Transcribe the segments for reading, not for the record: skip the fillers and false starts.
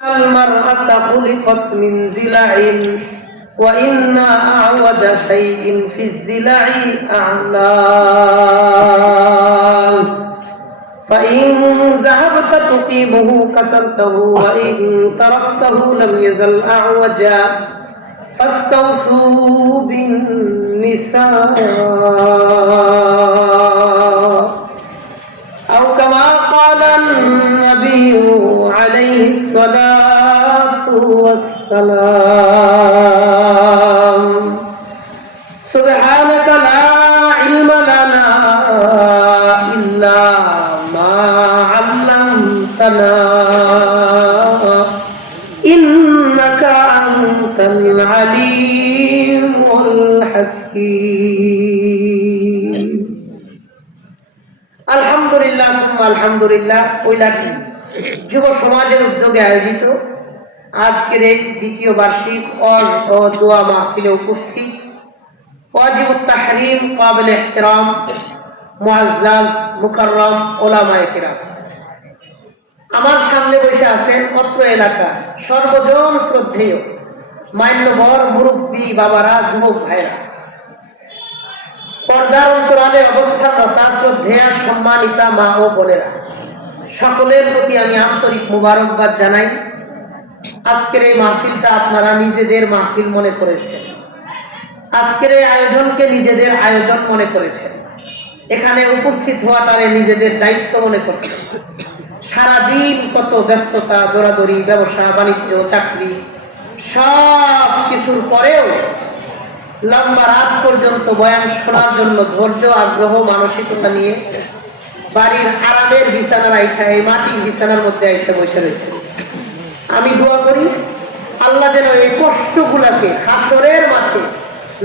المرأة خلقت من ضلع وإن أعوج شيء في الضلع أعلاه فإن ذهبت تقيمه كسرته وإن تركته لم يزل أعوجا فاستوصوا بالنساء أو كما قال النبي عليه الصلاة والسلام سبحانك لا علم لنا إلا ما علمتنا إنك أنت العليم الحكيم আলহামদুলিল্লাহ আলহামদুলিল্লাহ ওইলাটি যুব সমাজের উদ্যোগে আয়োজিত আজকের এই দ্বিতীয় বার্ষিক ওয়াজ ও দোয়া মাহফিলে উপস্থিত ওয়াজিবুত তাহরিম কাবিল ইহতিরাম মুআজ্জাজ মুকাররম উলামায়ে কিরাম, আমার সামনে বসে আছেন অত্র এলাকা সর্বজন শ্রদ্ধেয় মান্যবর মুরব্বী বাবারা, যুবক ভাইরা, পর্দার অন্তরালে অবস্থানরত শ্রদ্ধেয়া সম্মানিতা মা ও বোনেরা, সকলের প্রতি আমি আন্তরিক মুবারকবাদ জানাই। আজকের এই মাহফিলটা আপনারা নিজেদের মাহফিল মনে করেছেন, আজকের এই আয়োজনকে নিজেদের আয়োজন মনে করেছেন, এখানে উপস্থিত হওয়াটারে নিজেদের দায়িত্ব মনে করছেন। সারাদিন কত ব্যস্ততা, দৌড়াদৌড়ি, ব্যবসা বাণিজ্য, চাকরি সব কিছুর পরেও লম্বা রাত পর্যন্ত বয়ান শোনার জন্য ধৈর্য, আগ্রহ, মানসিকতা নিয়ে বাড়ির আরামের বিছানার আইসা, এই মাটির বিছানার মধ্যে আইসা বসে রয়েছে। আমি দোয়া করি আল্লাহ যেন এই কষ্টগুলাকে হাসরের মাঠে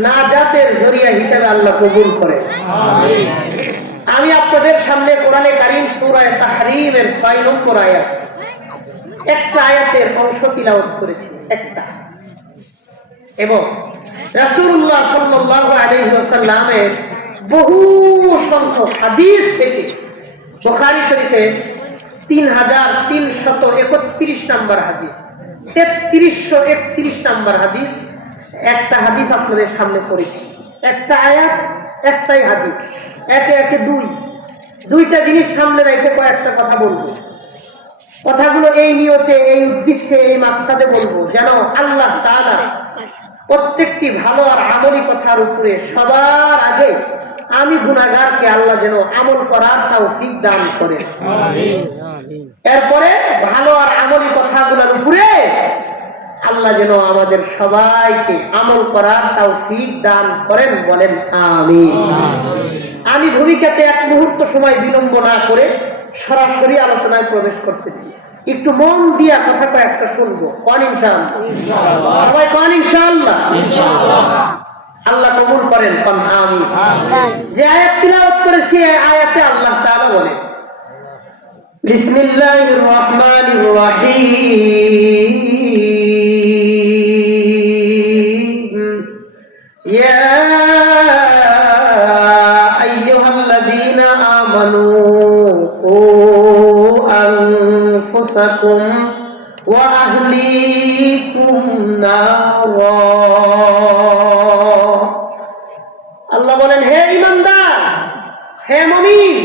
নাজাতের জরিয়া হিসেবে আল্লাহ কবুল করে। আমি আপনাদের সামনে কোরআনে কারীম সূরা তাহরীমের 6 নম্বর আয়াত, একটা আয়াতের অংশ তিলাওয়াত করেছি একটা, এবং রাসূলুল্লাহ সাল্লাল্লাহু আলাইহি ওয়াসাল্লামের বহু সংখ্যক হাদিস থেকে বুখারী শরীফের 3331 নম্বর হাদিস, 3331 নম্বর হাদিস, একটা হাদিস আপনাদের সামনে পড়েছি, একটা আয়াত একটাই হাদিস, একে একে দুইটা জিনিস সামনে রেখে কয়েকটা কথা বলবো। কথাগুলো এই নিয়তে, এই উদ্দেশ্যে, এই মাকসাদে বলবো যেন আল্লাহ তাআলা প্রত্যেকটি ভালো আর আমলি কথার উপরে সবার আগে আমি গুনাহগারকে আল্লাহ যেন আমল করার তৌফিক দান করেন। এরপরে ভালো আর আমলি কথাগুলোর উপরে আল্লাহ যেন আমাদের সবাইকে আমল করার তৌফিক দান করেন, বলেন আমিন। আমি ভূমিকাতে এক মুহূর্ত সময় বিলম্ব না করে সরাসরি আলোচনায় প্রবেশ করতেছি। একটু মন দিয়া কথা কয়েকটা শুনবো, কোন ইনশাআল্লাহ, সবাই কোন ইনশাআল্লাহ। আল্লাহ কবুল করেন, কোন আমিন। যে আয়াত তিলাওয়াত করেছি এই আয়াতে আল্লাহ তাআলা বলেন, বিসমিল্লাহির রহমানির রহিম, ইয়া আইয়ুহাল্লাযীনা আমানু أنفسكم وأهليكم نارا। আল্লাহ বলেন, হে ঈমানদার, হে মুমিন,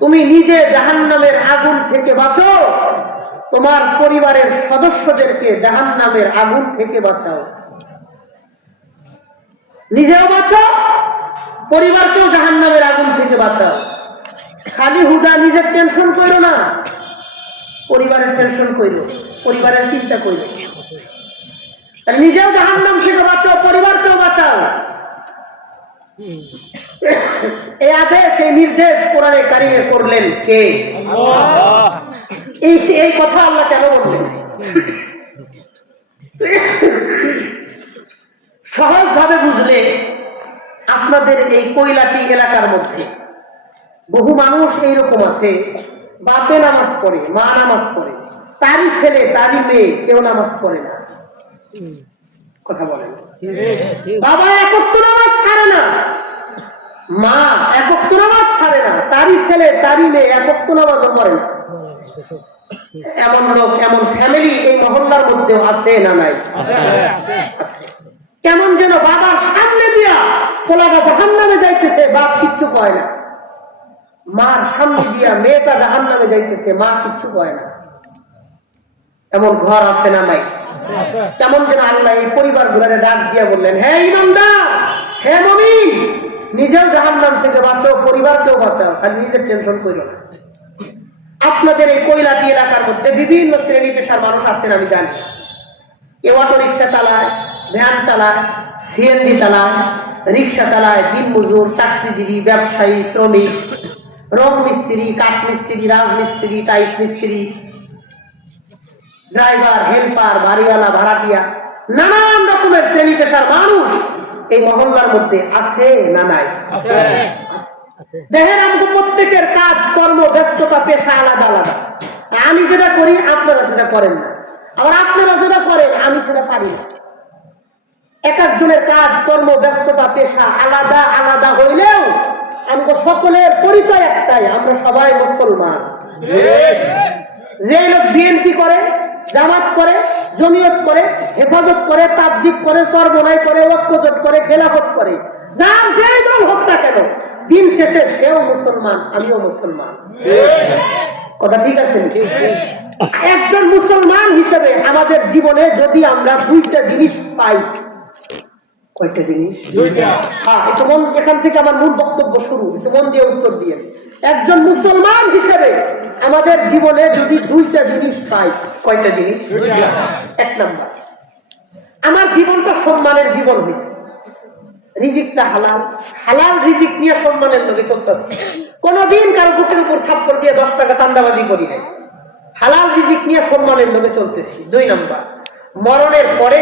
তুমি নিজে জাহান্নামের আগুন থেকে বাঁচো, তোমার পরিবারের সদস্যদেরকে জাহান্নামের আগুন থেকে বাঁচাও। নিজেও বাঁচো, পরিবারকেও জাহান্নামের আগুন থেকে বাঁচাও। খালি হুদা নিজের টেনশন করো না, পরিবারের টেনশন করো, পরিবারের চিন্তা করো, নিজেও জাহান্নাম থেকে বাঁচাও, পরিবারকেও বাঁচাও। এই আদেশ, এই নির্দেশ কোরআনে কারিমে করলেন কে? আল্লাহ। এই কথা আল্লাহ কেন বললেন? সহজ ভাবে বুঝলে, আপনাদের এই কৈলাটি এলাকার মধ্যে বহু মানুষ এইরকম আছে, বাপে নামাজ পড়ে, মা নামাজ পড়ে, তারই ছেলে তারই মেয়ে কেউ নামাজ পড়ে না। কথা বলেন, বাবা একত্র নামাজ ছাড়ে না, মা একত্র নামাজ ছাড়ে না, তারই ছেলে তারই মেয়ে একত্র নামাজও পড়ে না। এমন লোক, এমন ফ্যামিলি এই মহল্লার মধ্যেও আছে না নাই? কেমন যেন বাবার সামনে দিয়া পোলাটা জাহান্নামে যাইতেছে, বাপ কিচ্ছু কয় না। মার সামনে দিয়া মেয়েটা জাহান্নামে যাইতেছে, মা কিচ্ছু কয় না। এমন ঘর আছে না নাই? কেমন যেন আল্লাহ এই পরিবার গুলারে ডাক দিয়া বললেন, হে ইমানদার, হে মুমিন, নিজেও জাহান্নাম থেকে বাঁচাও, পরিবারকেও বাঁচাও, খালি নিজের টেনশন করো না। আপনাদের এই কৈলাটি এলাকার মধ্যে বিভিন্ন শ্রেণী পেশার মানুষ আছেন, আমি জানি। কেউ অটো রিক্সা চালায়, ভ্যান চালায়, সিএনজি চালায়, রিক্সা চালায়, দিনমজুর, চাকরিজীবী, ব্যবসায়ী, শ্রমিক, রং মিস্ত্রি, কাঠ মিস্ত্রি, রাজমিস্ত্রি, টাইপ মিস্ত্রি, ড্রাইভার, হেল্পার, বাড়িওয়ালা, ভাড়াটিয়া, নানান রকমের শ্রেণী পেশার মানুষ এই মহল্লার মধ্যে আছে না নাই? দেখেন, আমাদের প্রত্যেকের কাজ কর্ম, ব্যস্ততা, পেশা আলাদা আলাদা। আমি যেটা করি আপনারা সেটা করেন না, আবার আপনারা যেটা করেন আমি সেটা পারি না। এক একজনের কাজ কর্ম, ব্যস্ততা, পেশা আলাদা আলাদা হইলেও আমাদের সকলের পরিচয় একটাই, আমরা সবাই মুসলমান। যে লোক বিএনপি করে, জামাত করে, জমিয়ত করে, হেফাজত করে, তাবলীগ করে, সর্বনাই করে, ঐক্যজোট করে, খেলাফত করে, যার যে দল হোক না কেন, দিন শেষে সেও মুসলমান, আমিও মুসলমান। কথা ঠিক আছে? একজন মুসলমান হিসেবে আমাদের জীবনে যদি আমরা দুইটা জিনিস পাই, কয়টা জিনিস? হ্যাঁ, একটু মন, এখান থেকে আমার মূল বক্তব্য শুরু, একটু মন দিয়ে উত্তর দিয়ে। একজন মুসলমান হিসেবে আমাদের জীবনে যদি দুইটা জিনিস পাই, কয়টা জিনিস? এক নাম্বার, আমার জীবনটা সম্মানের জীবন হয়েছে, রিজিকটা হালাল, হালাল রিজিক নিয়ে সম্মানের লোকে চলতেছে। কোনদিন কারো বুকের উপর থাপ্পড় দিয়ে 10 টাকা চান্দাবাজি করি নাই, হালাল রিজিক নিয়ে সম্মানের লোকে চলতেছি। 2 নাম্বার, মরণের পরে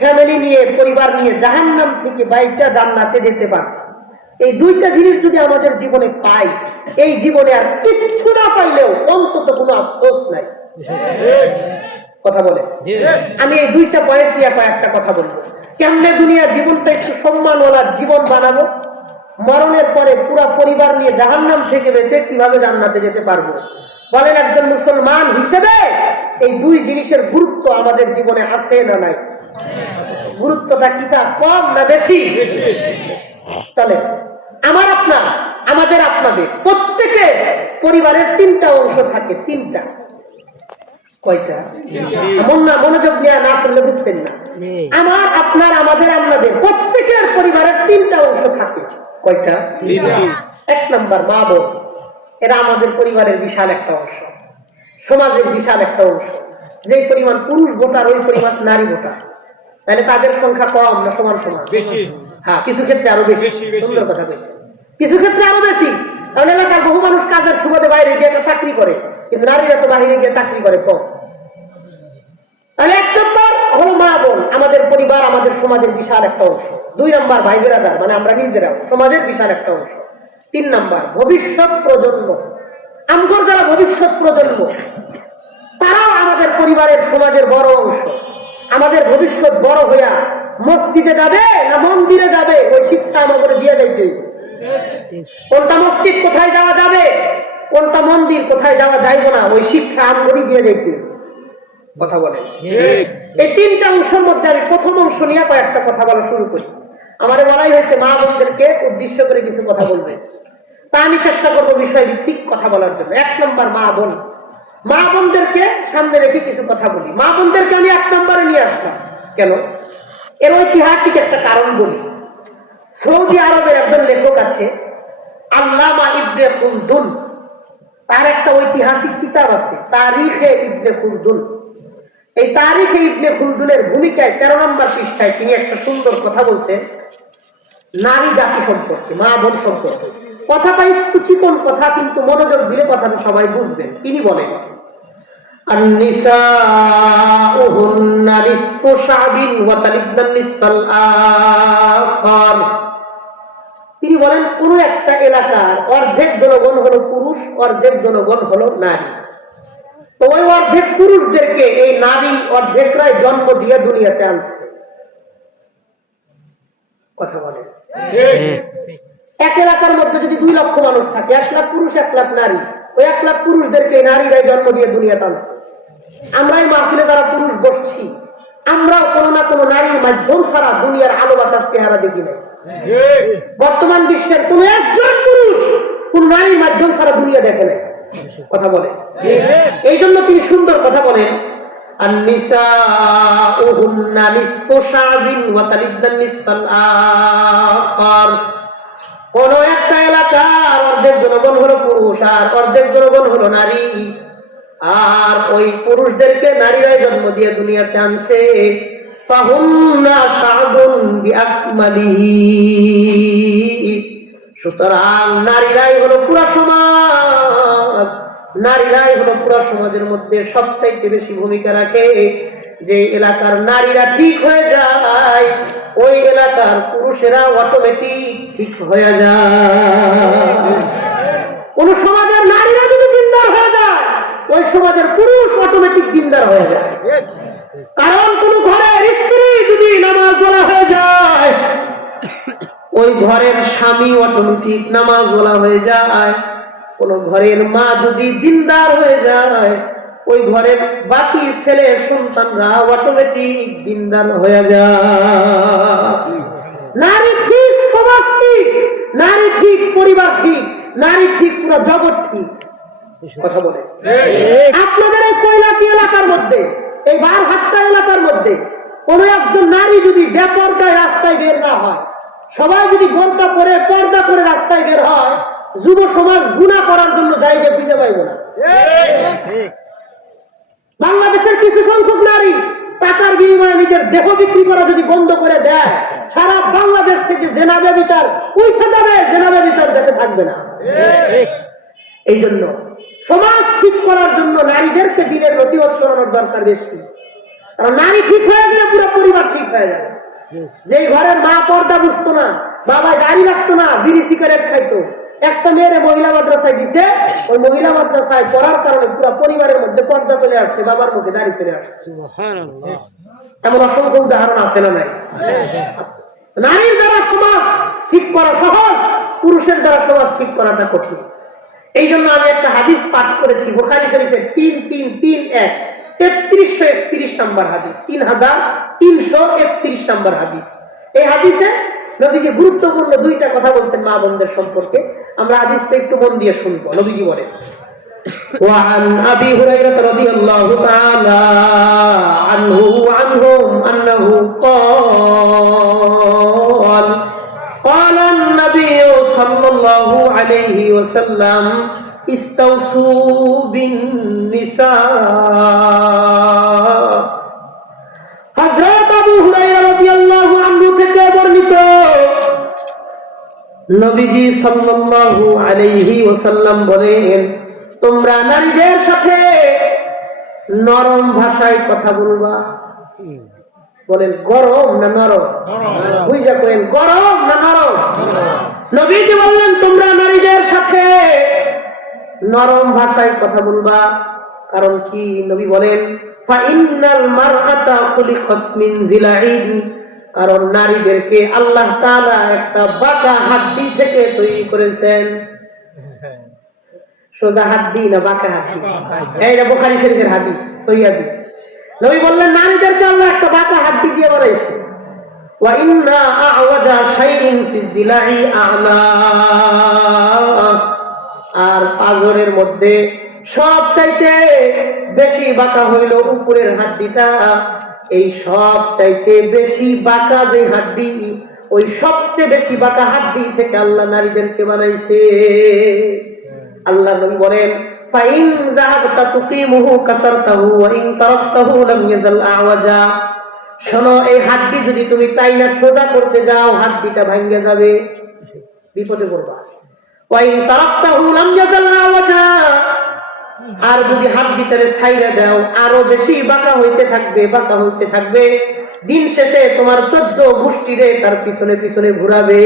ফ্যামিলি নিয়ে, পরিবার নিয়ে জাহান্নাম থেকে বাইচা জান্নাতে যেতে পারছি। এই দুইটা জিনিস যদি আমাদের জীবনে পাই, এই জীবনে আর কিচ্ছু না পাইলেও অন্তত কোনো আফসোস নাই। কথা বলে, আমি এই দুইটা পয়েন্ট নিয়ে কয়েকটা কথা বলবো। কেমনে দুনিয়া জীবনটা একটু সম্মানওয়ালা জীবন বানাবো, মরণের পরে পুরো পরিবার নিয়ে জাহান্নাম থেকে বেঁচে কিভাবে জান্নাতে যেতে পারবো। বলেন, একজন মুসলমান হিসেবে এই দুই জিনিসের গুরুত্ব আমাদের জীবনে আছে না নাই? গুরুত্বটা কি, তা কম না বেশি? চলে, আমার আপনার, আমাদের আপনাদের প্রত্যেকের পরিবারের 3টা অংশ থাকে। 3টা। কয়টা? এমন না মনোযোগ নিয়ে না শুনলে বুঝতেন না। আমার আপনার, আমাদের আপনাদের প্রত্যেকের পরিবারের 3টা অংশ থাকে। কয়টা? 1 নাম্বার, মা বোন। এরা আমাদের পরিবারের বিশাল একটা অংশ, সমাজের বিশাল একটা অংশ। যে পরিমাণ পুরুষ ভোটার ওই পরিমাণ নারী ভোটার, তাহলে তাদের সংখ্যা কম না সমান সমান? হ্যাঁ, কিছু ক্ষেত্রে আরো বেশি। সুন্দর কথা বলছে, কিছু ক্ষেত্রে আরো বেশি। কারণ এলাকার বহু মানুষ কাজের সুবাদে বাইরে গিয়ে একটা চাকরি করে, কিন্তু নারীরা তো বাইরে গিয়ে চাকরি করে কম। তাহলে 1 নম্বর হলো মা বোন, আমাদের পরিবার, আমাদের সমাজের বিশাল একটা অংশ। 2 নম্বর ভাই বেরাদার, মানে আমরা নিজেরাও সমাজের বিশাল একটা অংশ। 3 নম্বর ভবিষ্যৎ প্রজন্ম, আমগর যারা ভবিষ্যৎ প্রজন্ম, তারাও আমাদের পরিবারের, সমাজের বড় অংশ। আমাদের ভবিষ্যৎ বড় হইয়া মসজিদে যাবে না মন্দিরে যাবে, ওই শিক্ষা আমাদের দিয়ে যাইতে। কোনটা মসজিদ, কোথায় যাওয়া যাবে, কোনটা মন্দির, কোথায় যাওয়া যাইব না, ওই শিক্ষা আমগরই দিয়ে যাইতে। কথা বলেন। এই 3টা অংশের মধ্যে আমি প্রথম অংশ নিয়ে কয়েকটা কথা বলা শুরু করি। আমাদের বলাই হয়েছে মা বোনদেরকে উদ্দেশ্য করে কিছু কথা বলবে, তা আমি চেষ্টা করবো বিষয় ভিত্তিক কথা বলার জন্য। 1 নম্বর, মা বোন। মা বোনদেরকে সামনে রেখে কিছু কথা বলি। মা বোনদেরকে আমি 1 নম্বরে নিয়ে আসলাম কেন, এর ঐতিহাসিক একটা কারণ বলি। সৌদি আরবের একজন লেখক আছে, আল্লামা ইবনে খুলদুন। তার একটা ঐতিহাসিক কিতাব আছে, তারিখে ইবনে খুলদুন। এই তারিখে ইবনে খুলদুনের ভূমিকায় 13 নম্বর পৃষ্ঠায় তিনি একটা সুন্দর কথা বলতেন নারী জাতি সম্পর্কে, মা বোন সম্পর্কে। কথাটা একটু চিকন কথা, কিন্তু মনোযোগ দিলে কথাটা সবাই বুঝবেন। তিনি বলেন, তিনি বলেন, কোন একটা এলাকার অর্ধেক জনগণ হলো পুরুষ, অর্ধেক জনগণ হলো নারী। তো ওই অর্ধেক পুরুষদেরকে এই নারী অর্ধেকরাই জন্ম দিয়ে দুনিয়াতে আনছে। কথা বলেন। এক এলাকার মধ্যে যদি 2 লক্ষ মানুষ থাকে, 1 লাখ পুরুষ 1 লাখ নারী, ওই 1 লাখ পুরুষদেরকে নারীরাই জন্ম দিয়ে দুনিয়াতে আনছে। আমরাই মাহফিলে যারা পুরুষ বসছি, আমরাও কোনো না কোনো নারীর মাধ্যম ছাড়া দুনিয়ার আলো বাতাস চেহারা দেখি নাই। বর্তমান বিশ্বের কোন একজন পুরুষ কোন নারীর মাধ্যম ছাড়া দুনিয়া দেখে নাই। কথা বলে, এই জন্য তিনি সুন্দর কথা বলেন, কোন একটা এলাকার অর্ধেক জনগণ হলো পুরুষ আর অর্ধেক জনগণ হলো নারী, আর ওই পুরুষদেরকে নারীরাই জন্ম দিয়ে দুনিয়াতে আনছে। সুতরাং নারীরাই হলো পুরা সমাজ, নারীরাই হলো পুরা সমাজের মধ্যে সবচাইতে বেশি ভূমিকা রাখে। যে এলাকার নারীরা ঠিক হয়ে যায়, ওই এলাকার পুরুষেরা অটোমেটিক ঠিক হয়ে যায়। কোন সমাজের নারীরা যদি দিনদার হয়ে যায়, ওই সমাজের পুরুষ অটোমেটিক দিনদার হয়ে যায়। কারণ কোন ঘরের স্ত্রী যদি নামাজ পড়া হয়ে যায়, ওই ঘরের স্বামী অটোমেটিক নামাজ পড়া হয়ে যায়। কোন ঘরের মা যদি দিনদার হয়ে যায়, ওই ঘরের বাকি ছেলে সন্তানরা অটোমেটিক দিনদার হয়ে যায়। নারী ঠিক, সমাজ ঠিক, নারী ঠিক, পরিবার ঠিক, নারী ঠিক, পুরো জগৎ ঠিক। কথা বলে, আপনাদের এই কৈলাকি এলাকার মধ্যে, এই বারহাট্টা এলাকার মধ্যে কোন একজন নারী যদি বেপরদায় রাস্তায় বের না হয়, সবাই যদি বোরকা পরে পর্দা করে রাস্তায় বের হয়, যুব সমাজ গুনাহ করার জন্য জায়গা খুঁজে পাইব না। বাংলাদেশের কিছু সংখ্যক নারী টাকার বিনিময়ে নিজের দেহ বিক্রি করা যদি বন্ধ করে দেয়, সারা বাংলাদেশ থেকে জেনাবে বিচার উঠে যাবে, জেনাবে বিচার দেশে থাকবে না। এই জন্য সমাজ ঠিক করার জন্য নারীদেরকে দিনের নসিহত শোনানোর দরকার বেশি। কারণ নারী ঠিক হয়ে গেলে পুরো পরিবার ঠিক হয়ে যাবে। যেই ঘরের মা পর্দা বুঝতো না, বাবা গাড়ি রাখতো না, বিড়ি সিগারেট খাইতো, একটা মেয়েরে মহিলা মাদ্রাসায় দিছে, ওই মহিলা মাদ্রাসায় পড়ার কারণে পুরো পরিবারের মধ্যে পর্দা চলে আসছে, বাবার মুখে দাড়ি চলে আসছে। এমন অসংখ্য উদাহরণ আছে না নাই? নারীর দ্বারা সমাজ ঠিক করা সহজ, পুরুষের দ্বারা সমাজ ঠিক করাটা কঠিন। এই জন্য আমি একটা হাদিস পাঠ করেছি বুখারী শরীফের 3331 3331 নম্বর হাদিস, 3331 নম্বর হাদিস। এই হাদিসে নবীজি গুরুত্বপূর্ণ দুইটা কথা বলছেন মা বোনদের সম্পর্কে। আমরা হাদিসটা একটু মন দিয়ে শুনবো। নবীজি বলেন, وعن أبي هريرة رضي الله تعالى عنه وعنهم أنه قال قال النبي صلى الله عليه وسلم استوصوا بالنساء। হযরত আবু হুরায়রা রাদিয়াল্লাহু আনহু থেকে বর্ণিত, নবীজি সাল্লাল্লাহু আলাইহি ওয়াসাল্লাম বলেন, তোমরা নারীদের সাথে নরম ভাষায় কথা বলবা। বলেন গরম না নরম? বুঝা করেন গরম না নরম? নবীজি বললেন তোমরা নারীদের সাথে নরম ভাষায় কথা বলবা। কারণ কি? নবী বলেন ফাইন্নাল মারআতা খুলিকাত মিন যিলাইন, কারণ নারীদেরকে আল্লাহ তাআলা একটা বাঁকা হাড্ডি থেকে তৈরি করেছেন। সোজা হাড্ডি না বাঁকা হাড্ডি? এইটা বুখারী শরীফের হাদিস, সহিহ হাদিস। নবী বললেন নারীদেরকে আল্লাহ একটা বাঁকা হাড্ডি দিয়ে বানাইছে। ওয়া ইন্না আ'ওয়াজা শাইইন ফি যিলাই আ'মা, আর পাঁজরের মধ্যে সবচাইতে বেশি বাঁকা হইল উপরের হাড্ডিটা। এই সবচাইতে বেশি বাঁকা যে হাড্ডি, ওই সবচেয়ে বেশি বাঁকা হাড্ডি থেকে আল্লাহ নারীদেরকে বানাইছে। আল্লাহ নবী বলেন ফাইন যাহাবতা তুকিমুহু কাসারতাহু ওয়া ইন তারাকতাহু লাম ইয়াজাল আওয়াজা। শোনো, এই হাড্ডি যদি তুমি টাইনা সোজা করতে যাও, হাড্ডিটা ভাঙে যাবে, বিপদে পড়বা। ওয়া ইন তারাকতাহু লাম ইয়াজাল আওয়াজা, আর যদি হাড্ডিটারে ছাইড়া দাও, আরো বেশি বাঁকা হইতে থাকবে, বাঁকা হইতে থাকবে। দিন শেষে তোমার 14 গোষ্ঠীরে তার পিছনে পিছনে ঘুরাবে।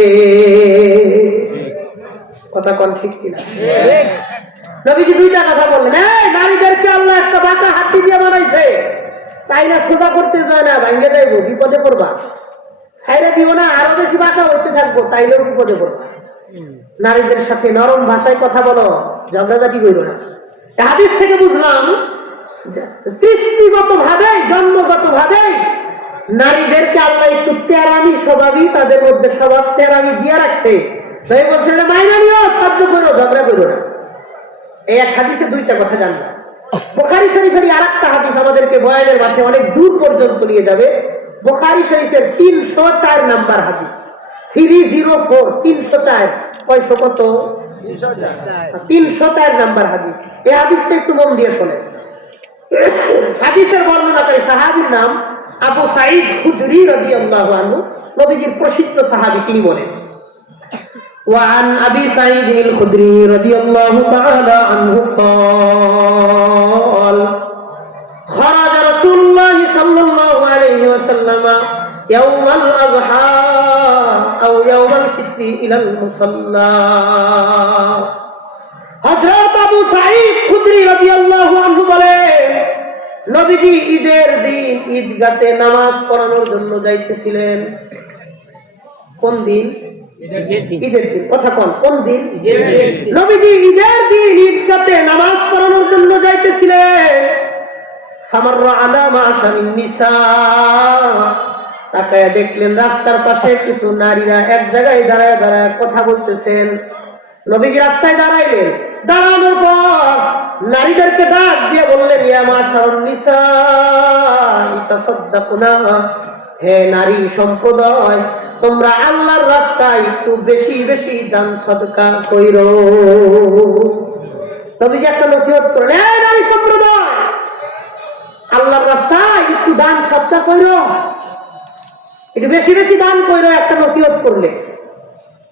কথা কোন ঠিক কিনা? নবীজি দুইটা কথা বললেন, এই নারীদেরকে আল্লাহ একটা বাঁকা হাড্ডি দিয়ে বানাইছে, তাই না সোজা করতে যায় না, ভাঙ্গে যাইবো, বিপদে পড়বা। ছাইড়া দিও না, আরো বেশি বাঁকা হইতে থাকবো, তাইলেও বিপদে পড়বা। নারীদের সাথে নরম ভাষায় কথা বলো, ঝগড়াঝাটি করো না। হাদিস থেকে বুঝলাম সৃষ্টিগত ভাবে, জন্মগত ভাবে নারীদেরকে আল্লাহ একটু তেরামি স্বভাবই তাদের মধ্যে স্বভাব তেরামি দিয়ে রাখছে। তাই বলছে মাইনা নিও, সহ্য করো, ঝগড়া করো না। এই এক হাদিসে দুইটা কথা জানলাম। বুখারী শরীফের আরেকটা হাদিস আমাদেরকে বয়ানের মাঠে অনেক দূর পর্যন্ত নিয়ে যাবে। বুখারী শরীফের 304 নাম্বার হাদিস, 304 304 কয়শো কত 304 নাম্বার হাদিস। এই হাদিসটা একটু মন দিয়ে শোনেন। হাদিসের বর্ণনাকারী সাহাবীর নাম আবু সাঈদ খুদরি রাদিয়াল্লাহু আনহু, নবীজির প্রসিদ্ধ সাহাবী। তিনি বলেন وعن أبي سعيد الخدري رضي الله تعالى عنه قال خرج رسول الله صلى الله عليه وسلم يوم الأضحى أو يوم الفطر إلى المصلى। হযরত আবু সাঈদ খুদরি রাদিয়াল্লাহু আনহু বলেন, নবীজি ঈদের দিন ঈদগাতে নামাজ পড়ানোর জন্য যাইতেছিলেন। কোন দিন? ঈদের দিন। কথা কোন দিন? নবীজি ঈদের দিন ঈদগাতে নামাজ পড়ানোর জন্য যাইতেছিলেন। ফামাররা আলা মাশারিন নিসা, তাকায়া দেখলেন রাস্তার পাশে কিছু নারীরা এক জায়গায় দাঁড়ায় দাঁড়ায় কথা বলতেছেন। নবীজি রাস্তায় দাঁড়াইলেন, দাঁড়ানোর পর নারীদেরকে ডাক দিয়ে বললেন, ইয়া মাশারুন নিসা তাসাদদাকুনা, হে নারী সম্প্রদায়, তোমরা আল্লাহর রাস্তায় একটু বেশি বেশি দান সদকা কইরো। নবীজি একটা নসিহত করলেন, হে নারী সম্প্রদায়, আল্লাহর রাস্তায় একটু দান সদকা কইরো, একটু বেশি বেশি দান কইরো, একটা নসিহত করলেন।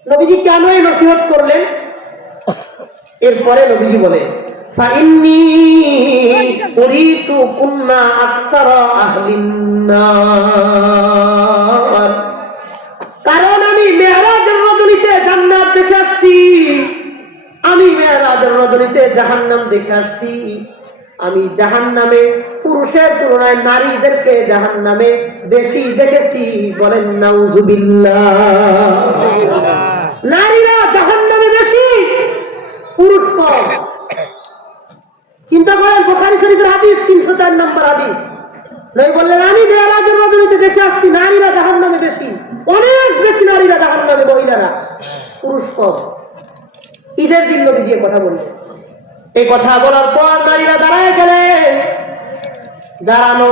নবীজি কেন এই নসিহত করলেন? এরপরে নবীজি বলেন, ফাইন্নী উরিতু কুন্না আকসারা আহলিন নার, কারণ আমি মেরাজের রজনীতে জান্নাত দেখে আসছি, আমি মেরাজের রজনীতে জাহান্নাম দেখে আসছি। আমি জাহান্নামে পুরুষের তুলনায় নারীদেরকে জাহান্নামে বেশি দেখেছি। বলেন নাউযুবিল্লাহ। নারীরা জাহান্নামে বেশি, পুরুষ কম। চিন্তা করেন, বুখারী শরীফের হাদিস 304 নম্বর হাদিস। নবী বললেন, আমি মেরাজের রজনীতে দেখে আসছি নারীরা জাহান্নামে বেশি, অনেক বেশি নারীরা জাহান্নামে, মহিলারা, পুরুষ কম। ঈদের দিন নবী দিয়ে কথা বললেন। এই কথা বলার পর নারীরা দাঁড়ায় গেলেন। দাঁড়ানো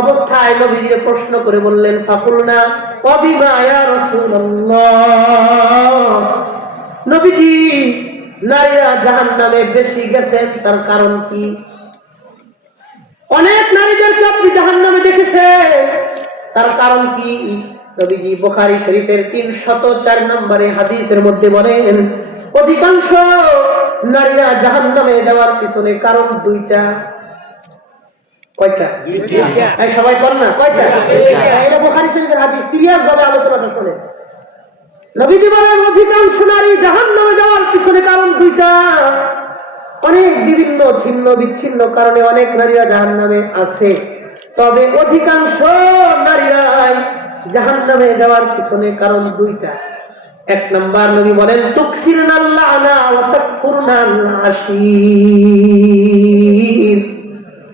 অবস্থায় নবীজিকে প্রশ্ন করে বললেন, ফাকুলনা ওয়াবিমা ইয়া রাসূলুল্লাহ, নবীজি নারীরা জাহান্নামে বেশি গেছেন, তার কারণ কি? অনেক নারীদেরকে আপনি জাহান্নামে দেখেছেন, তার কারণ কি? নবীজি বুখারী শরীফের 304 নম্বরে হাদিসের মধ্যে বলেন, অধিকাংশ নারীরা জাহান্নামে যাওয়ার পিছনে কারণ দুইটা। কয়টা? সবাই বল না, কয়টা? এটা বুখারী শরীফের হাদিস, সিরিয়াস ভাবে আলোচনাটা শুনে। নবীজি বলেন, অধিকাংশ নারী জাহান্নামে যাওয়ার পিছনে কারণ দুইটা। অনেক বিভিন্ন ছিন্ন বিচ্ছিন্ন কারণে অনেক নারীরা জাহান্নামে আছে, তবে অধিকাংশ নারীরাই জাহান্নামে যাওয়ার পিছনে কারণ দুইটা। এক নাম্বার, নবী বলেন, তুকসিরনাল লানা ওয়া তাকফুরনাল আশীর।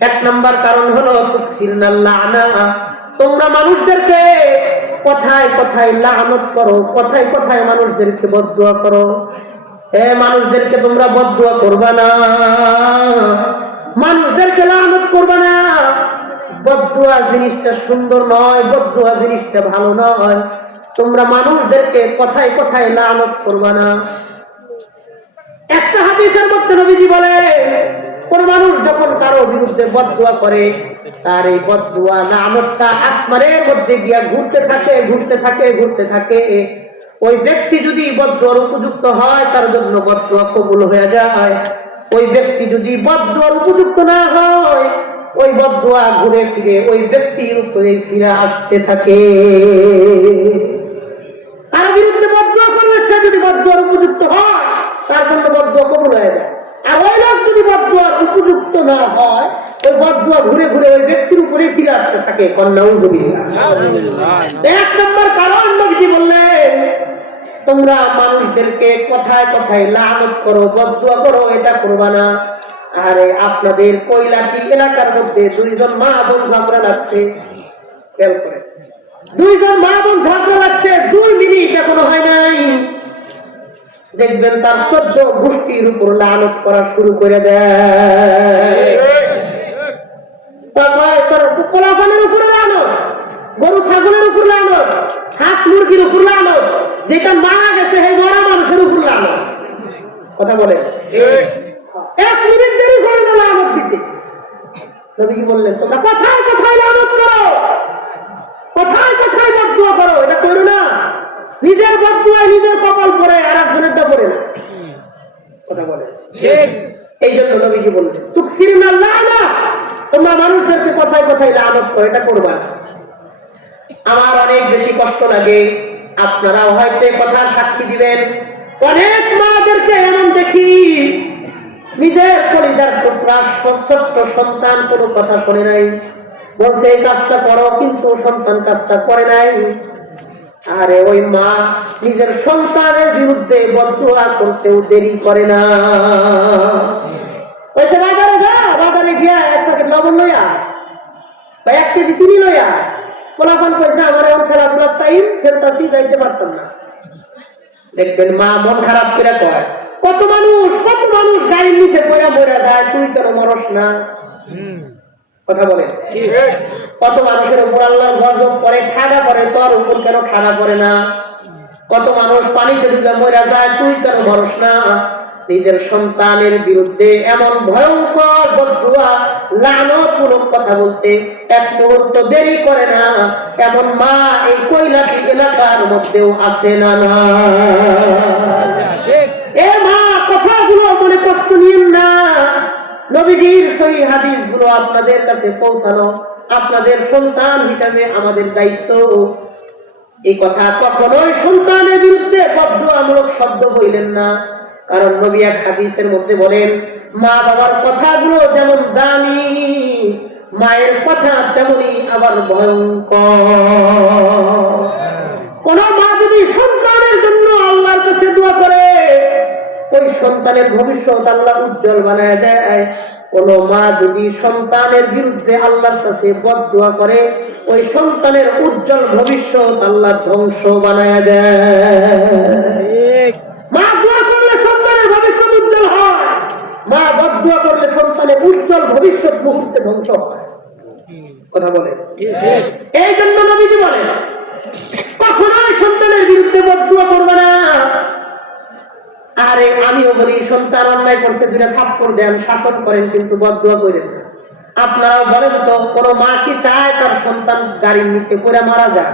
এক নাম্বার কারণ হলো তুকসিরনাল লানা, তোমরা মানুষদেরকে কথায় কথায় লানত করো, কথায় কথায় মানুষদেরকে বদদুয়া করো। মানুষদেরকে তোমরা বদদুয়া করবা না, মানুষদেরকে লানত করবা না। বদদুয়া জিনিসটা সুন্দর নয়, বদদুয়া জিনিসটা ভালো নয়। তোমরা মানুষদেরকে কথায় কথায় লানত করবা না। একটা হাদিসের মধ্যে নবীজি বলে, কোন মানুষ যখন কারো বিরুদ্ধে বদদুয়া করে, তার এই বদদুয়া লানতটা আসমানের মধ্যে গিয়া ঘুরতে থাকে, ঘুরতে থাকে, ঘুরতে থাকে। ওই ব্যক্তি যদি বদদুয়ার উপযুক্ত হয়, তার জন্য বদদুয়া কবুল হয়ে যায়। ওই ব্যক্তি যদি বদদুয়ার উপযুক্ত না হয়, ওই বদদুয়া ঘুরে ফিরে ওই ব্যক্তির উপরে ফিরে আসতে থাকে। তার বিরুদ্ধে বদদুয়া করলে সে যদি বদদুয়ার উপযুক্ত হয়, তার জন্য বদদুয়া কবুল হয়ে যায়। আর ওই লোক যদি বদদুয়ার উপযুক্ত না হয়, ওই বদদুয়া ঘুরে ঘুরে ওই ব্যক্তির উপরে ফিরে আসতে থাকে। নাউযুবিল্লাহ। এক নম্বর কারণ নবীজি বললেন, তোমরা মানুষদেরকে কথায় কথায় লানত করো, বদদুয়া করো, এটা করবা না। আরে আপনাদের কৈলাটি এলাকার মধ্যে দুইজন মা বোন ঝগড়া লাগছে, খেয়াল করে, দুইজন মা বোন ঝগড়া লাগছে, 2 মিনিট এখনো হয় নাই, দেখবেন তার 14 গোষ্ঠীর উপর লানত করা শুরু করে দেয়। পোলাপানের উপরে লানত, গরু ছাগলের উপর লানত, হাঁস মুরগির উপর লানত, যেটা মারা গেছে সেই মরা মানুষের উপর লানত। কথা বলে 1 মিনিট দেরি করে না লানত দিতে। নবী কি বললেন? তোমরা কথায় কথায় লানত করো, কথায় কথায় বদদুয়া করো, এটা করো না। নিজের বদদুয়ায় নিজের কপাল পরে আর একজনেরটা পড়ে না। কথা বলে এই জন্য নবীজি বললেন তুকসিরুনা লানা, তোমরা মানুষদেরকে কথায় কথায় লানত করো, এটা করবা না। আমার অনেক বেশি কষ্ট লাগে, আপনারাও হয়তো কথার সাক্ষী দিবেন। অনেক মাদেরকে এমন দেখি, নিজের পরিবার টুকরা ছোট্ট সন্তান কোনো কথা শোনে নাই, বলছে এই কাজটা করো, কিন্তু সন্তান কাজটা করে নাই। আরে ওই মা নিজের সন্তানের বিরুদ্ধে বদদুয়া করতেও দেরি করে না। ওইটা বাজারে যা, বাজারে গিয়া 1 প্যাকেট লবণ লইয়া বা 1 কেজি চিনি লইয়া, পোলাপান পয়সা আমার এমন খেলাধুলার টাইম খেলতাছি, যাইতে পারতাম না। দেখবেন মা মন খারাপ করে কয়, কত মানুষ গাড়ির নিচে পড়া মরে যায়, তুই কেন মরস না? কথা বলে কত মানুষের উপর আল্লাহ গজব করে, ঠাডা করে, তোর উপর কেন ঠাডা করে না? কত মানুষ পানিতে ডুবে মরে যায়, তুই কেন মরস না? নিজের সন্তানের বিরুদ্ধে এমন ভয়ঙ্কর বদদুয়া লানতমূলক কথা বলতে 1 মুহূর্ত দেরি করে না, এমন মা এই কৈলাসী এলাকার মধ্যেও আছে না? না এ মা, কথাগুলো মনে কষ্ট নিন না। নবীজির সহিহ হাদিসগুলো আপনাদের কাছে পৌঁছানো আপনাদের সন্তান হিসাবে আমাদের দায়িত্ব। এই কথা কখনোই সন্তানের বিরুদ্ধে বদদুয়ামূলক শব্দ বললেন না, কারণ নবী এক হাদিসের মধ্যে বলেন, মা বাবার কথাগুলো যেমন দামি, মায়ের কথা তেমনি আবার ভয়ঙ্কর। কোন মা যদি সন্তানের জন্য আল্লাহর কাছে দোয়া করে, ওই সন্তানের ভবিষ্যৎ আল্লাহ উজ্জ্বল বানায় দেয়। কোন মা যদি সন্তানের বিরুদ্ধে আল্লাহর কাছে বদদুয়া করে, ওই সন্তানের উজ্জ্বল ভবিষ্যৎ আল্লাহ ধ্বংস বানায় দেয়। মা দোয়া করলে সন্তানের ভবিষ্যৎ উজ্জ্বল হয়, মা বদদুয়া করলে সন্তানের উজ্জ্বল ভবিষ্যৎ মুহূর্তে ধ্বংস হয়। কথা বলে এই জন্য নবীজি বলেন, কখনোই সন্তানের বিরুদ্ধে বদদুয়া করবে না। আরে আমিও বলি, সন্তান অন্যায় করছে, 2টা থাপ্পড় দেন, শাসন করেন, কিন্তু বদদুয়া করেন না। আপনারাও বলেন তো, কোন মা কি চায় তার সন্তান গাড়ির নিচে পড়ে মারা যায়?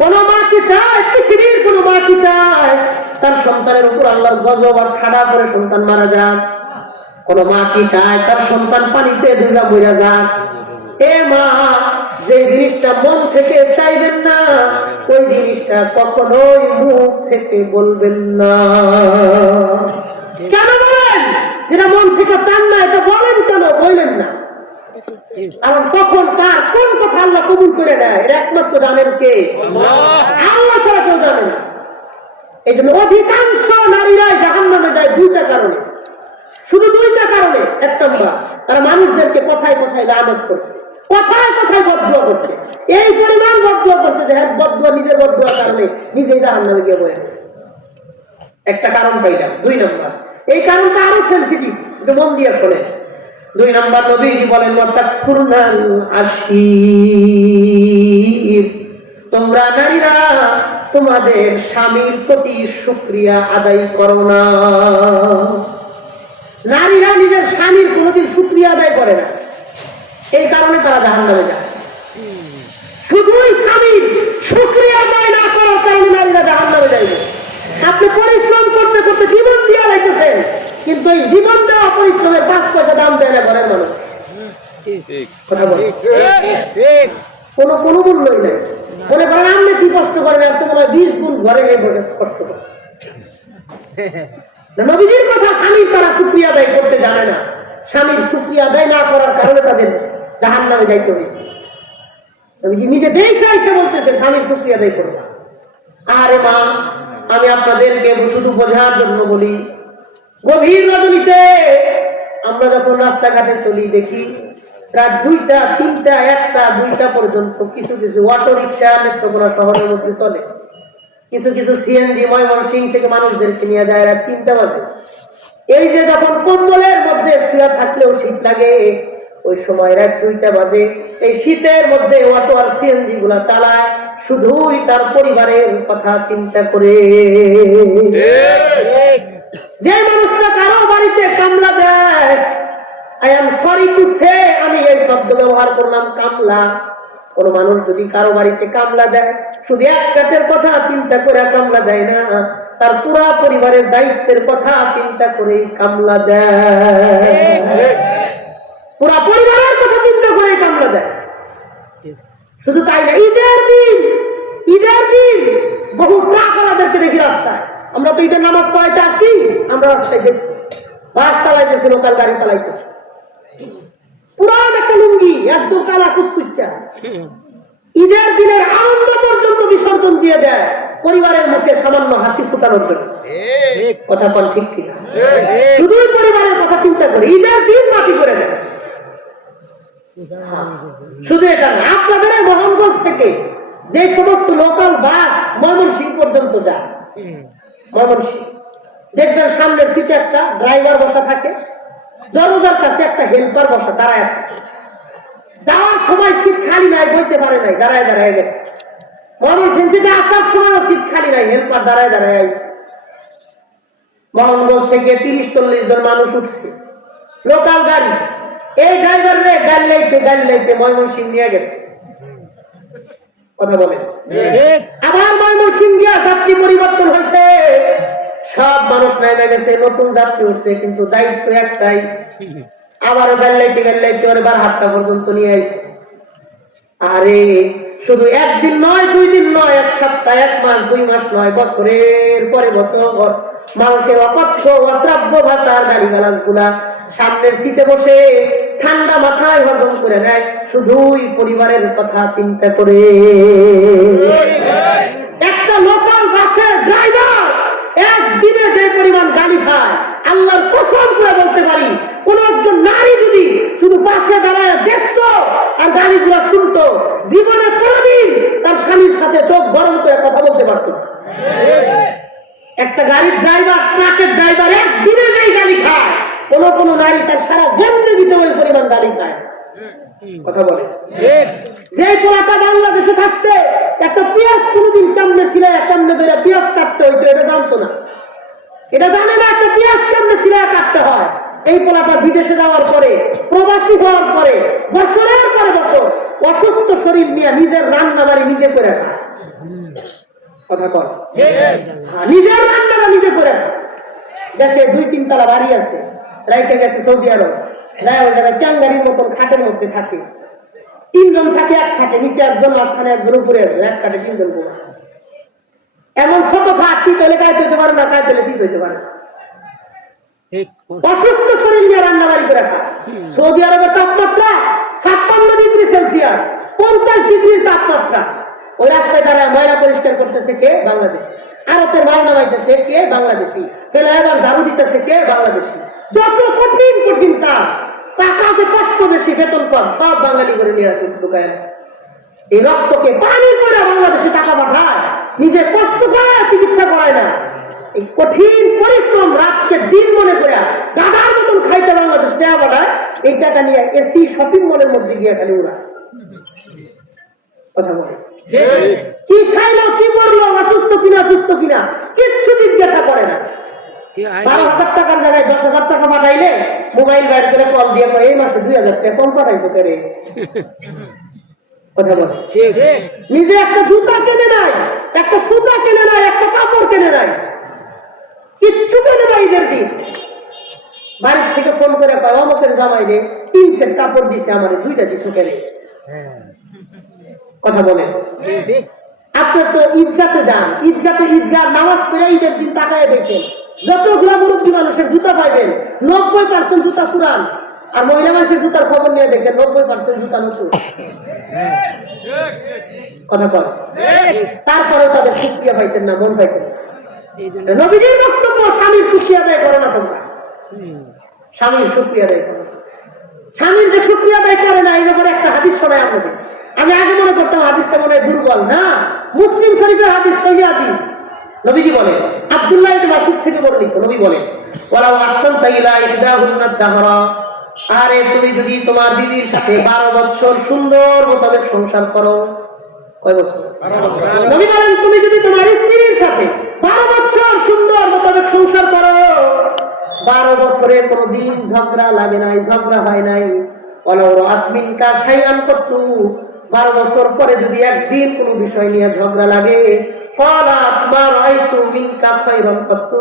কোন মা কি চায়? পৃথিবীর কোন মা কি চায় তার সন্তানের উপর আল্লাহর গজব আর ঠাডা করে সন্তান মারা যাক? কোন মা কি চায় তার সন্তান পানিতে ডুবে মরে যাক? এ মা, যে জিনিসটা মন থেকে চাইবেন না, ওই জিনিসটা কখনোই মুখ থেকে বলবেন না। কেন বলেন? যেটা মন থেকে চান না, এটা বলেন কেন? বললেন না। কারণ কখন কার কোন কথা আল্লাহ কবুল করে নেয়, এটা একমাত্র জানেন কে? আল্লাহ ছাড়া কেউ জানে না। এই জন্য অধিকাংশ নারীরাই জাহান্নামে যায় 2টা কারণে, শুধু 2টা কারণে। 1 নম্বর, তারা মানুষদেরকে কথায় কথায় লানত করছে, কথায় কথায় বদদুয়া করছে, এই পরিমাণ বদদুয়া করছে যে বদদুয়া নিজের বদদুয়ার কারণে নিজেই জাহান্নামে গিয়ে বয়ে গেছে। একটা কারণ পাইলাম। 2 নম্বর, এই কারণটা আরো সেনসিটিভ, একটু মন দিয়ে শোনে। 2 নম্বর, নবীজি বলেন, ওয়াতাকুরনাল আশীর, তোমরা নারীরা তোমাদের স্বামীর প্রতি শুকরিয়া আদায় করো না। নারীরা নিজের স্বামীর কোনোদিন শুকরিয়া আদায় করে না, এই কারণে তারা জাহান্নামে যায়। শুধুই স্বামীর শুকরিয়া আদায় না করার কারণে নারীরা জাহান্নামে যাইবে। আপনি পরিশ্রম করতে করতে জীবন দিয়ে রাখতেছেন, কিন্তু এই জীবন দেওয়া পরিশ্রমের 5 পয়সা দাম দেয় না ঘরের মানুষ। কোনো মূল্যই নেই। মনে করেন আপনি কি কষ্ট করেন, এত মনে হয় 20 গুণ ঘরে কষ্ট করেন। নবীজির কথা, স্বামীর তারা শুকরিয়া আদায় করতে জানে না, স্বামীর শুকরিয়া আদায় না করার কারণে তাদের জাহান্নামে যাইতে হয়েছে। নবীজি নিজে দেখে এসে বলতেছে স্বামীর শুকরিয়া আদায় করবা। আরে মা, আমি আপনাদেরকে শুধু বোঝার জন্য বলি, গভীর রজনীতে আমরা যখন রাস্তাঘাটে চলি দেখি রাত 2টা, 3টা, 1টা, 2টা পর্যন্ত কিছু কিছু অটো রিক্সা নেত্রকোনা শহরের মধ্যে চলে, কিছু কিছু সিএনজি ময়মনসিংহ থেকে মানুষদেরকে নিয়ে যায় রাত 3টা বাজে। এই যে যখন কম্বলের মধ্যে শুয়ে থাকলেও শীত লাগে, ওই সময় রাত 2টা বাজে, এই শীতের মধ্যে অটো আর সিএনজি গুলা চালায় শুধুই তার পরিবারের কথা চিন্তা করে। যে মানুষটা কারো বাড়িতে কামলা দেয়, I am sorry to say, আমি এই শব্দ ব্যবহার করলাম, কামলা। কোন মানুষ যদি কারো বাড়িতে কামলা দেয়, শুধু এক পেটের কথা চিন্তা করে কামলা দেয় না, তার পুরা পরিবারের দায়িত্বের কথা চিন্তা করে কামলা দেয়, পুরা পরিবারের কথা চিন্তা করে কামলা দেয়। শুধু তাই না, ঈদের দিন বহু টাকাদেরকে দেখি রাস্তায়। আমরা তো ঈদের নামাজ পড়াইতে আসি, আমরা রাস্তায় দেখি বাস চালাইতেছে, লোকাল গাড়ি চালাইতেছে, পুরান একটা লুঙ্গি একদম কালা কুচকুচ্চা, ঈদের দিনের আনন্দ পর্যন্ত বিসর্জন দিয়ে দেয় পরিবারের মুখে সামান্য হাসি ফুটানোর জন্য। কথা বল ঠিক ঠিক, শুধুই পরিবারের কথা চিন্তা করে ঈদের দিন মাটি করে দেয়। শুধু এটা না, আপনাদের মোহনগঞ্জ থেকে যে সমস্ত লোকাল বাস ময়মনসিংহ পর্যন্ত যায়, ময়মনসিংহ দেখবেন সামনের সিটে একটা ড্রাইভার বসা থাকে, দরজার কাছে একটা হেল্পার বসা দাঁড়ায় থাকে। যাওয়ার সময় সিট খালি নাই, বইতে পারে নাই, দাঁড়ায় দাঁড়ায় গেছে। ময়মনসিংহ থেকে আসার সময় সিট খালি নাই, হেল্পার দাঁড়ায় দাঁড়ায় আসছে। মোহনগঞ্জ থেকে 30-40 জন মানুষ উঠছে লোকাল গাড়ি, এই ড্রাইভার রে গাড়ি লাইতে ময়মনসিংহ নিয়ে গেছে। কথা বলে আবার ময়মনসিংহ গিয়া যাত্রী পরিবর্তন হয়েছে, সব মানুষ নেমে গেছে, নতুন যাত্রী উঠছে, কিন্তু দায়িত্ব একটাই, আবারও গাড়ি লাইতে ওর 12টা পর্যন্ত নিয়ে আসছে। আরে শুধু একদিন নয়, 2 দিন নয়, 1 সপ্তাহ, 1 মাস, 2 মাস নয়, বছরের পরে বছর মানুষের অকথ্য অশ্রাব্য ভাষার গালিগালাজ গুলা সামনের সিটে বসে ঠান্ডা মাথায় হজম করে নেয়, শুধুই পরিবারের কথা চিন্তা করে। একটা লোকাল বাসের ড্রাইভার একদিনে যে পরিমাণ গালি খায়, আল্লাহর কসম করে বলতে পারি, কোন একজন নারী যদি শুধু পাশে দাঁড়ায় দেখতো আর গালিগুলো শুনতো, জীবনে কোনদিন তার স্বামীর সাথে চোখ গরম করে কথা বলতে পারতো। একটা গাড়ির ড্রাইভার, ট্রাকের ড্রাইভার একদিনে যেই গালি খায়, কোন নারী তার সারা জিন্দেগিতে ওই পরিমাণ গালি খায়। কথা বলে যে পোলাটা বাংলাদেশে থাকতে একটা পেঁয়াজ কোনদিন চামড়ে ছিল, চামড়ে ধরে পেঁয়াজ কাটতে হইতো, এটা জানতো না, এটা জানে না একটা পেঁয়াজ চামড়ে ছিল কাটতে হয়। এই পোলাটা বিদেশে যাওয়ার পরে, প্রবাসী হওয়ার পরে, বছরের পরে বছর অসুস্থ শরীর নিয়ে নিজের রান্না বাড়ি নিজে করে খায়। কথা কর, নিজের রান্নাটা নিজে করে খায়। দেশে 2-3 তলা বাড়ি আছে, রাইতে গেছে সৌদি আরব, ওই জায়গায় চাঙ্গারির মতন খাটের মধ্যে থাকে, 3 জন থাকে এক খাটে, নিচে একজন, মাঝখানে একজন, উপরে আছে, এক খাটে 3 জন। এমন ছোট খাট, শীত হলে কাজ হইতে পারে না, কাজ হলে শীত হইতে পারে। অসুস্থ শরীর নিয়ে রান্না বাড়ি করে খায়। সৌদি আরবের তাপমাত্রা 56 ডিগ্রি সেলসিয়াস, 50 ডিগ্রির তাপমাত্রা। ওই রাস্তায় দাঁড়ায় ময়লা পরিষ্কার করতেছে কে? বাংলাদেশি। আরতের মাল নামাইতেছে কে? বাংলাদেশি। ফেলাইবার ঝাড়ু দিতেছে কে? বাংলাদেশি। যত কঠিন কঠিন কাজ, টাকা যে কষ্ট বেশি, বেতন কম, সব বাঙালি করে নিয়ে আসে ঢুকায়। এই রক্তকে পানি করে বাংলাদেশে টাকা পাঠায়, নিজে কষ্ট করে চিকিৎসা করায় না। এই কঠিন পরিশ্রম রাতকে দিন মনে করে দাদার মতন খাইতে বাংলাদেশ দেওয়া পাঠায়, এই টাকা নিয়ে এসি শপিং মলের মধ্যে গিয়ে খালি ওরা কথা বলে। কি খাইলো, কি করলো, অসুস্থ কিনা, সুস্থ কিনা, কিচ্ছু জিজ্ঞাসা করে না। 12,000 টাকার জায়গায় 10,000 টাকা পাঠাইলে মোবাইল বাইর করে কল দিয়ে এই মাসে 2,000 টাকা কম পাঠাইছো কে রে? কথা বলে। নিজে একটা জুতা কেনে নাই, একটা সুতা কেনে নাই, একটা কাপড় কেনে নাই, কিচ্ছু কেনে নাই। ঈদের দিন বাড়ির থেকে ফোন করে পায় অমুকের জামাই রে 3 সেট কাপড় দিছে, আমার 2টা দিছো কেন? কথা বলেন। আপনার তো ঈদগাতে যান, ঈদগাহ নামাজ পড়ে ঈদের দিন তাকায় দেখেন, যতগুলো মুরব্বী মানুষের জুতা পাইবেন 90% জুতা পুরান, আর মহিলা মানুষের জুতার খবর নিয়ে দেখেন 90% জুতা নতুন। কথা বল। তারপরেও তাদের শুকরিয়া পাইতেন না, মন পাইতেন। নবীজির বক্তব্য, স্বামীর শুকরিয়া আদায় করো না তোমরা, স্বামীর শুকরিয়া আদায় করো। স্বামীর যে শুকরিয়া আদায় করে না, এই ব্যাপারে একটা হাদিস শোনায় আপনাদের। আমি আগে মনে করতাম হাদিসটা মনে হয় দুর্বল, না, মুসলিম শরীফের হাদিস, সহিহ হাদিস। নবীজি বলেন, আব্দুল্লাহ ইবনে মাসউদ থেকে বর্ণিত, নবী বলেন, ওয়ালাউ আহসানতা ইলা ইহদাহুন্না দাহরা, আরে তুমি যদি তোমার বিবির সাথে 12 বছর সুন্দর মোতাবেক সংসার করো, কয় বছর? 12 বছর। নবী বলেন, তুমি যদি তোমার স্ত্রীর সাথে 12 বছর সুন্দর মোতাবেক সংসার করো, 12 বছরে কোনদিন ঝগড়া লাগে নাই, ঝগড়া হয় নাই, ওয়ালাউ রাআত মিনকা শাইআন কত্তু, 12 বছর পরে যদি একদিন কোন বিষয় নিয়ে ঝগড়া লাগে, ফালাত মা রাআইতু মিনকা খায়রান কত্তু,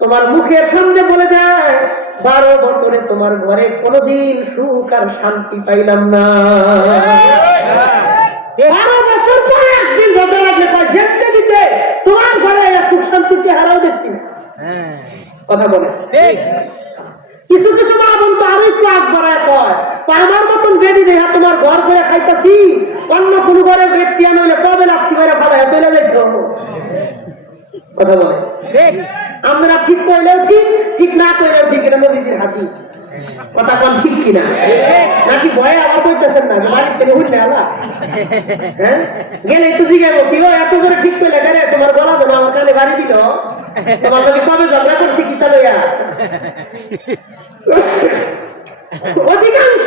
তোমার মুখের সামনে বলে যায় 12 বছরে তোমার ঘরে কোনদিন সুখ আর শান্তি পাইলাম না। 12 বছর পরে একদিন ঝগড়া লাগলে যেতে দিতে তোমার ঘরে সুখ শান্তি চেহারাও দেখছি না। কথা বলে কিছু কিছু মা বোন তো আরো একটু আগ বাড়ায় কয়, আমার মতন বেডি দেখা তোমার ঘর করে খাইতেছি, অন্য কোন ঘরে বেড পিয়া নইলে কবে লাগতে পারে ভালো চলে যাইত। কথা বলে আমরা ঠিক কইলেও ঠিক, ঠিক না কইলেও ঠিক, এটা নবীজির হাদিস। কথা কোন ঠিক কিনা? নাকি ভয়ে আবার কইতেছেন না মালিক থেকে হইছে আলা? হ্যাঁ, গেলে একটু জিজ্ঞাসা কি এত করে ঠিক কইলে রে তোমার গলা দেবো আমার কানে বাড়ি দিল, তোমার যদি কবে ঝগড়া করছি কি তাহলে অধিকাংশ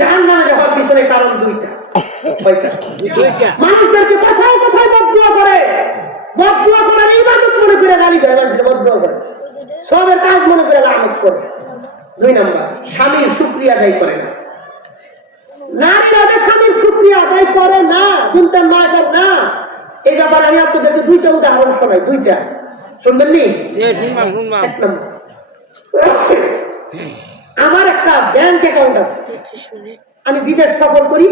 জাহান্নামে যাওয়ার পিছনে কারণ দুইটা। মানুষদেরকে কথায় কথায় বদদুয়া করে, বদদুয়া করে ইবাদত মনে করে গালি দেয়, মানুষকে বদদুয়া করে, সবের কাজ মনে করে লানত করে। 2 নাম্বার, স্বামীর শুকরিয়া আদায় করে না। নারীরা স্বামীর শুকরিয়া আদায় করে না, চিন্তার না করে না। এই ব্যাপারে আমি আপনাদেরকে 2টা উদাহরণ শোনাই, 2টা শুনবেন নি? আমার একটা ব্যাংক অ্যাকাউন্ট আছে, আমি বিদেশ সফর করি,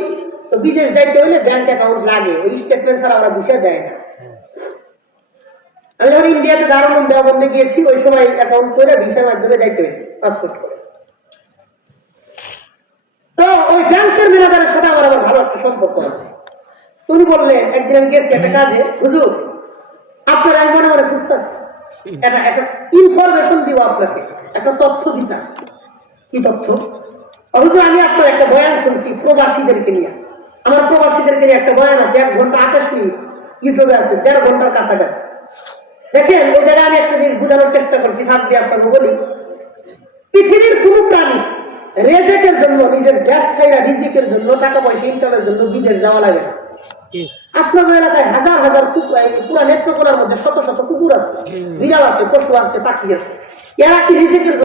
তো বিদেশ যাইতে হলে ব্যাংক অ্যাকাউন্ট লাগে, ওই স্টেটমেন্ট ছাড়া ওরা বুঝে দেয় না। আমি যখন ইন্ডিয়াতে দারুণ দেওবন্দে গিয়েছি, ওই সময় অ্যাকাউন্ট করে ভিসার মাধ্যমে যাইতে হয়েছে, পাসপোর্ট করে। তো ওই ব্যাংকের ম্যানেজারের সাথে আমার আবার ভালো একটা সম্পর্ক আছে। তুমি বললে একদিন আমি গেছি একটা কাজে, হুজুর আপনার আমি মনে মনে খুঁজতেছি একটা ইনফরমেশন দিব আপনাকে, একটা তথ্য দিতাম। কি তথ্য? অথচ আমি আপনার একটা বয়ান শুনছি প্রবাসীদেরকে নিয়ে, আমার প্রবাসীদেরকে নিয়ে একটা বয়ান আছে, 1 ঘন্টা 28 মিনিট ইউটিউবে আছে, 1.5 ঘন্টার কাছাকাছি। দেখেন ওই জায়গায় আমি একটা জিনিস বোঝানোর চেষ্টা করছি, ভাব দিয়ে আপনাকে বলি, পৃথিবীর কোন প্রাণী রেজেকের জন্য, নিজের দেশ ছাইরা রিজিকের জন্য, টাকা পয়সা ইনকামের জন্য বিদেশ যাওয়া লাগে না। আপনাদের এলাকায় হাজার হাজার কুকুর, পুরা নেত্রকোনার মধ্যে শত শত কুকুর আছে, বিড়াল আছে, পশু আছে, পাখি আছে, এরা কি রিজিকের